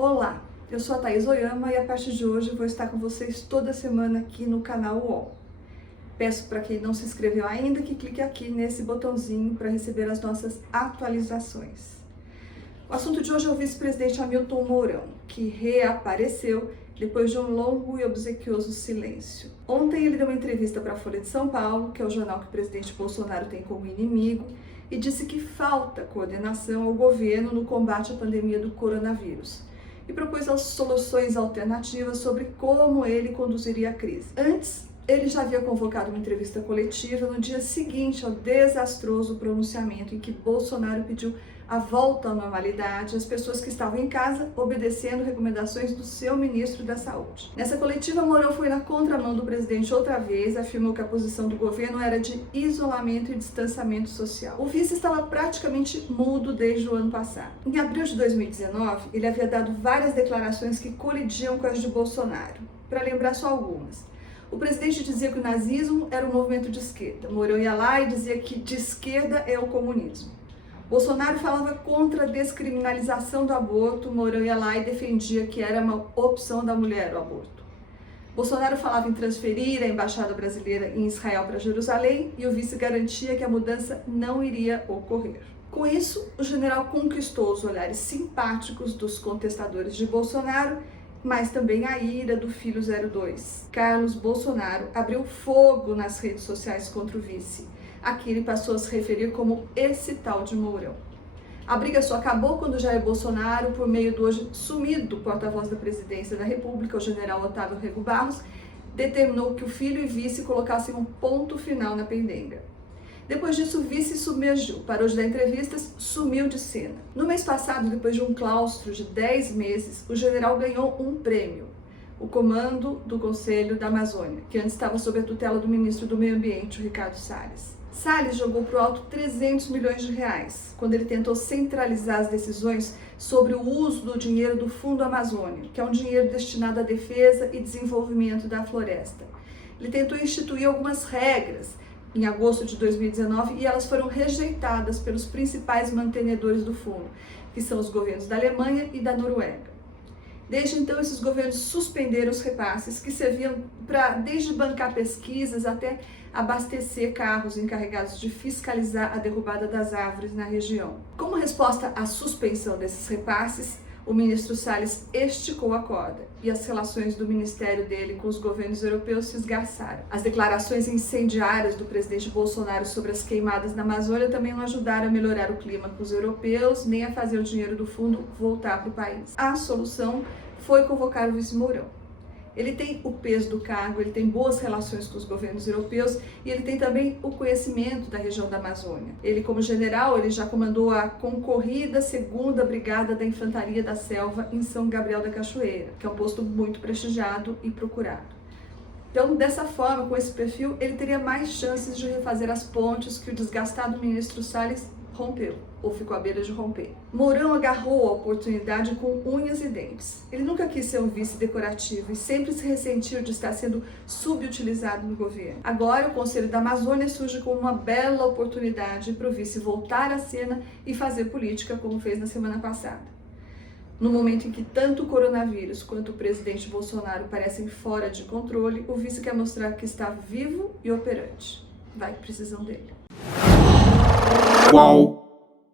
Olá, eu sou a Thaís Oyama e a partir de hoje vou estar com vocês toda semana aqui no canal UOL. Peço para quem não se inscreveu ainda que clique aqui nesse botãozinho para receber as nossas atualizações. O assunto de hoje é o vice-presidente Hamilton Mourão, que reapareceu depois de um longo e obsequioso silêncio. Ontem ele deu uma entrevista para a Folha de São Paulo, que é o jornal que o presidente Bolsonaro tem como inimigo, e disse que falta coordenação ao governo no combate à pandemia do coronavírus. E propôs as soluções alternativas sobre como ele conduziria a crise. Antes, ele já havia convocado uma entrevista coletiva no dia seguinte ao desastroso pronunciamento em que Bolsonaro pediu a volta à normalidade às pessoas que estavam em casa, obedecendo recomendações do seu ministro da Saúde. Nessa coletiva, Mourão foi na contramão do presidente outra vez, afirmou que a posição do governo era de isolamento e distanciamento social. O vice estava praticamente mudo desde o ano passado. Em abril de 2019, ele havia dado várias declarações que colidiam com as de Bolsonaro. Para lembrar só algumas. O presidente dizia que o nazismo era um movimento de esquerda. Mourão ia lá e dizia que de esquerda é o comunismo. Bolsonaro falava contra a descriminalização do aborto. Mourão ia lá e defendia que era uma opção da mulher o aborto. Bolsonaro falava em transferir a embaixada brasileira em Israel para Jerusalém e o vice garantia que a mudança não iria ocorrer. Com isso, o general conquistou os olhares simpáticos dos contestadores de Bolsonaro, mas também a ira do filho 02. Carlos Bolsonaro abriu fogo nas redes sociais contra o vice. Aqui ele passou a se referir como esse tal de Mourão. A briga só acabou quando Jair Bolsonaro, por meio do hoje sumido porta-voz da presidência da República, o general Otávio Rego Barros, determinou que o filho e vice colocassem um ponto final na pendenga. Depois disso, o vice submergiu, parou de dar entrevistas, sumiu de cena. No mês passado, depois de um claustro de 10 meses, o general ganhou um prêmio, o comando do Conselho da Amazônia, que antes estava sob a tutela do ministro do Meio Ambiente, o Ricardo Salles. Salles jogou para o alto 300 milhões de reais, quando ele tentou centralizar as decisões sobre o uso do dinheiro do Fundo Amazônia, que é um dinheiro destinado à defesa e desenvolvimento da floresta. Ele tentou instituir algumas regras em agosto de 2019 e elas foram rejeitadas pelos principais mantenedores do fundo, que são os governos da Alemanha e da Noruega. Desde então, esses governos suspenderam os repasses que serviam para desde bancar pesquisas até abastecer carros encarregados de fiscalizar a derrubada das árvores na região. Como resposta à suspensão desses repasses, o ministro Salles esticou a corda e as relações do ministério dele com os governos europeus se esgarçaram. As declarações incendiárias do presidente Bolsonaro sobre as queimadas na Amazônia também não ajudaram a melhorar o clima com os europeus, nem a fazer o dinheiro do fundo voltar para o país. A solução foi convocar o vice Mourão. Ele tem o peso do cargo, ele tem boas relações com os governos europeus e ele tem também o conhecimento da região da Amazônia. Ele, como general, ele já comandou a concorrida 2ª Brigada da Infantaria da Selva em São Gabriel da Cachoeira, que é um posto muito prestigiado e procurado. Então, dessa forma, com esse perfil, ele teria mais chances de refazer as pontes que o desgastado ministro Salles rompeu, ou ficou à beira de romper. Mourão agarrou a oportunidade com unhas e dentes. Ele nunca quis ser um vice decorativo e sempre se ressentiu de estar sendo subutilizado no governo. Agora, o Conselho da Amazônia surge como uma bela oportunidade para o vice voltar à cena e fazer política como fez na semana passada. No momento em que tanto o coronavírus quanto o presidente Bolsonaro parecem fora de controle, o vice quer mostrar que está vivo e operante. Vai que precisam dele. Qual?